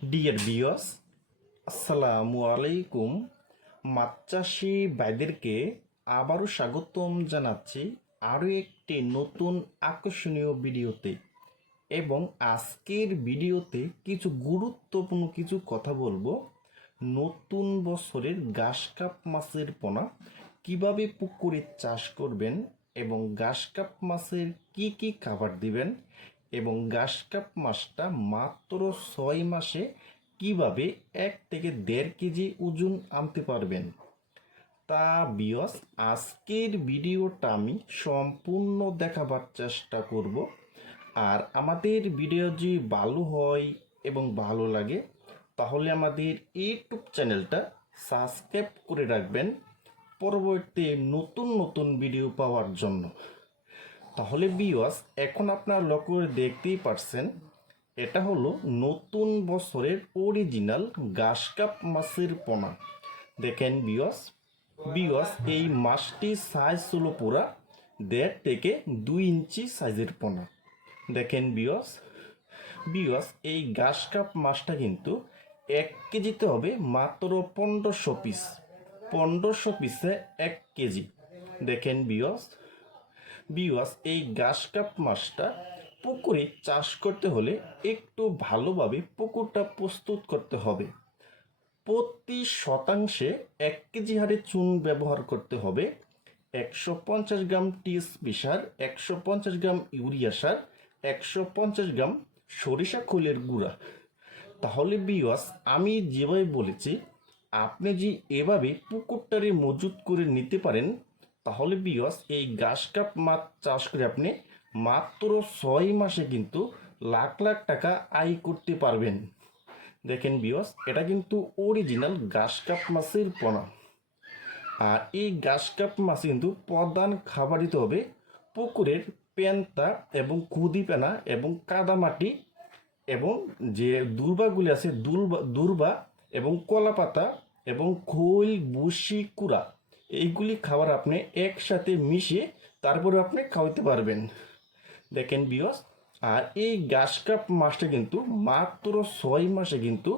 Dear viewers, আসসালামু আলাইকুম। মাছ চাষি ভাইদেরকে আবারও স্বাগতম জানাচ্ছি আরও একটি নতুন আকর্ষণীয় ভিডিওতে। এবং আজকের ভিডিওতে কিছু গুরুত্বপূর্ণ কিছু কথা বলবো। নতুন বছরের ঘাস কাপ মাছের পোনা কিভাবে পুকুরে চাষ করবেন এবং ঘাস কাপ মাছের কি কি খাবার দিবেন এবং ঘাস কাপ মাছটা মাত্র 6 মাসে কিভাবে 1 থেকে 1.5 কেজি ওজন আনতে পারবেন। তা বিয়স, আজকের ভিডিওটা আমি সম্পূর্ণ দেখাবার চেষ্টা করব। আর আমাদের ভিডিও যদি ভালো হয় এবং ভালো লাগে তাহলে আমাদের ইউটিউব চ্যানেলটা সাবস্ক্রাইব করে রাখবেন পরবর্তী নতুন নতুন ভিডিও পাওয়ার জন্য। তাহলে বিওয়াস, এখন আপনারা লক্ষ্য করে দেখতেই পারছেন, এটা হলো নতুন বছরের অরিজিনাল ঘাস কাপ মাছের পোনা। দেখেন বিওয়াস, এই মাছটির সাইজ হলো পুরা 1.5 থেকে 2 ইঞ্চি সাইজের পোনা। দেখেন বিওয়াস, এই ঘাস কাপ মাছটা কিন্তু 1 কেজিতে হবে মাত্র 1500 পিস। 1500 পিসে 1 কেজি। দেখেন বিওয়াস, এই ঘাস কাপ মাছটা পুকুরে চাষ করতে হলে একটু ভালোভাবে পুকুরটা প্রস্তুত করতে হবে। প্রতি শতাংশে 1 কেজি হারে চুন ব্যবহার করতে হবে, 150 গ্রাম টিএসপি সার, 150 গ্রাম ইউরিয়া সার, 150 গ্রাম সরিষা খোলের গুঁড়া। তাহলে বিওয়াস, আমি যেভাবে বলেছি আপনি যে এভাবে পুকুরটারে মজুত করে নিতে পারেন, তাহলে বিওয়াস এই ঘাস কাপ মাছ চাষ করে আপনি মাত্র 6 মাসে কিন্তু লাখ লাখ টাকা আয় করতে পারবেন। দেখেন বিওয়াস, এটা কিন্তু অরিজিনাল ঘাস কাপ মাছের পোনা। আর এই ঘাস কাপ মাছ কিন্তু প্রধান খাবার দিতে হবে পুকুরের পেন্তা এবং কুদিপেনা এবং কাদামাটি এবং যে দুর্বাগুলি আছে দুর্বা এবং কলাপাতা এবং খোল বুসি কুড়া, এইগুলি খাবার আপনি একসাথে মিশিয়ে তারপরে আপনি খাওয়াতে পারবেন। দেখেন বিওয়াস, আর এই ঘাস কাপ মাছটা কিন্তু মাত্র 6 মাসে কিন্তু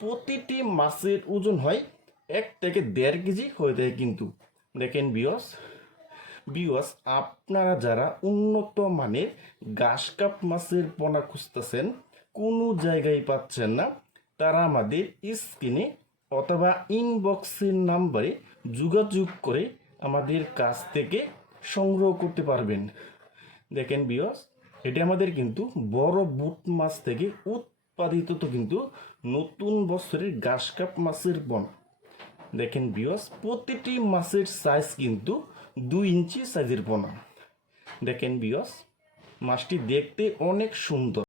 প্রতিটি মাছের ওজন হয় 1 থেকে 1.5 কেজি হয়ে থাকে কিন্তু। দেখেন বিওয়াস, আপনারা যারা উন্নত মানের ঘাস কাপ মাছের পোনা খুঁজতেছেন, কোনো জায়গায় পাচ্ছেন না, তারা আমাদের স্ক্রিনে অথবা ইনবক্সের নাম্বারে যোগাযোগ করে আমাদের কাছ থেকে সংগ্রহ করতে পারবেন। দেখেন বিওয়াস, এটি আমাদের কিন্তু বড় বুট মাছ থেকে উৎপাদিত কিন্তু নতুন বছরের ঘাস কাপ মাছের পোনা। দেখেন বিওয়াস, প্রতিটি মাছের সাইজ কিন্তু 2 ইঞ্চি সাইজের পোনা। দেখেন বিওয়াস, মাছটি দেখতে অনেক সুন্দর।